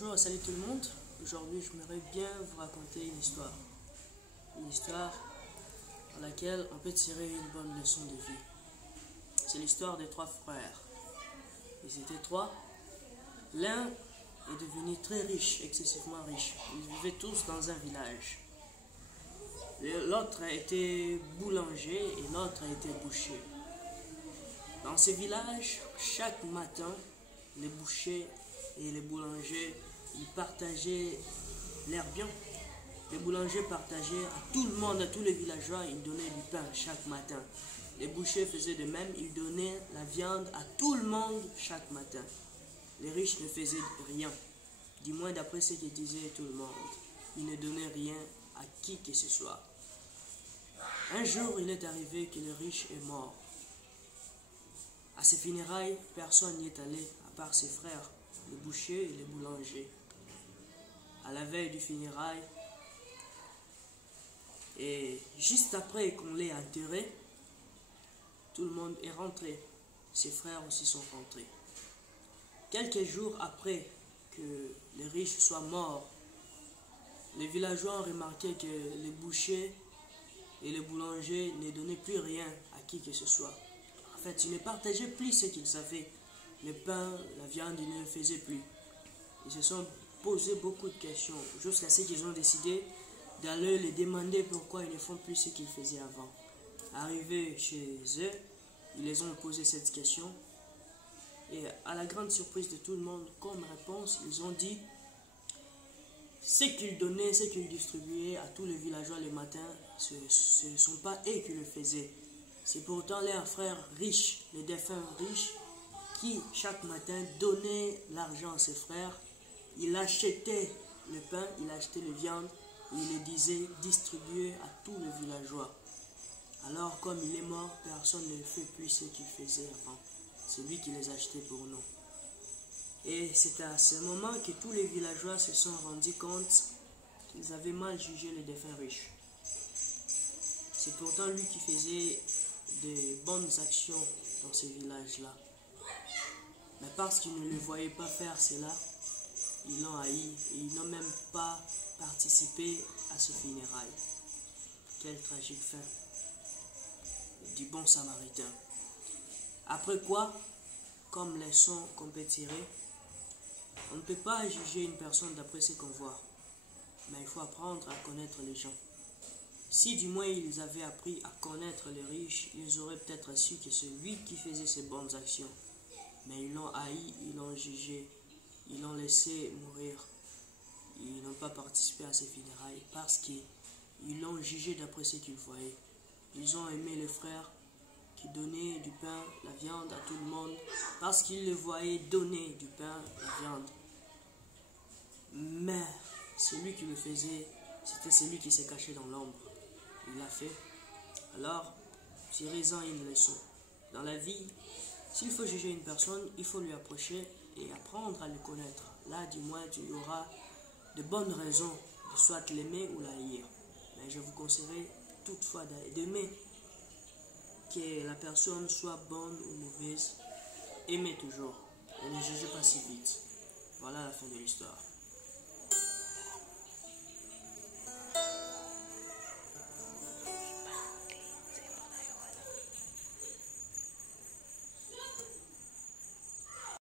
Bonjour, salut tout le monde. Aujourd'hui, j'aimerais bien vous raconter une histoire. Une histoire dans laquelle on peut tirer une bonne leçon de vie. C'est l'histoire des trois frères. Ils étaient trois. L'un est devenu très riche, excessivement riche. Ils vivaient tous dans un village. L'autre a été boulanger et l'autre a été boucher. Dans ce village, chaque matin, les bouchers et les boulangers, ils partageaient leurs biens. Les boulangers partageaient à tout le monde, à tous les villageois, ils donnaient du pain chaque matin. Les bouchers faisaient de même, ils donnaient la viande à tout le monde chaque matin. Les riches ne faisaient rien, du moins d'après ce que disait tout le monde. Ils ne donnaient rien à qui que ce soit. Un jour, il est arrivé que le riche est mort. À ses funérailles, personne n'y est allé, à part ses frères, les bouchers et les boulangers. À la veille du funérail, et juste après qu'on l'ait enterré, tout le monde est rentré. Ses frères aussi sont rentrés. Quelques jours après que les riches soient morts, les villageois ont remarqué que les bouchers et les boulangers ne donnaient plus rien à qui que ce soit. En fait, ils ne partageaient plus ce qu'ils savaient. Le pain, la viande, ils ne le faisaient plus. Ils se sont posé beaucoup de questions, jusqu'à ce qu'ils ont décidé d'aller les demander pourquoi ils ne font plus ce qu'ils faisaient avant. Arrivés chez eux, ils les ont posé cette question. Et à la grande surprise de tout le monde, comme réponse, ils ont dit ce qu'ils donnaient, ce qu'ils distribuaient à tous les villageois le matin, ce ne sont pas eux qui le faisaient. C'est pourtant leurs frères riches, les défunts riches, qui chaque matin donnaient l'argent à ses frères. Il achetait le pain, il achetait les viandes, et il les disait distribuer à tous les villageois. Alors comme il est mort, personne ne fait plus ce qu'il faisait avant. C'est lui qui les achetait pour nous. Et c'est à ce moment que tous les villageois se sont rendus compte qu'ils avaient mal jugé les défunts riches. C'est pourtant lui qui faisait de bonnes actions dans ces villages-là. Mais parce qu'ils ne le voyaient pas faire cela, ils l'ont haï et ils n'ont même pas participé à ce funérailles. Quelle tragique fin du bon samaritain. Après quoi, comme leçon qu'on peut tirer, on ne peut pas juger une personne d'après ce qu'on voit, mais il faut apprendre à connaître les gens. Si du moins ils avaient appris à connaître les riches, ils auraient peut-être su que c'est lui qui faisait ces bonnes actions. Mais ils l'ont haï, ils l'ont jugé, ils l'ont laissé mourir. Ils n'ont pas participé à ses funérailles parce qu'ils l'ont jugé d'après ce qu'ils voyaient. Ils ont aimé les frères qui donnaient du pain, la viande à tout le monde parce qu'ils le voyaient donner du pain, la viande. Mais celui qui le faisait, c'était celui qui s'est caché dans l'ombre. Il l'a fait. Alors, tirez-en une leçon. Dans la vie, s'il faut juger une personne, il faut lui approcher et apprendre à le connaître. Là, du moins, tu auras de bonnes raisons de soit l'aimer ou la haïr. Mais je vous conseillerais toutefois d'aimer, que la personne soit bonne ou mauvaise. Aimez toujours et ne jugez pas si vite. Voilà la fin de l'histoire.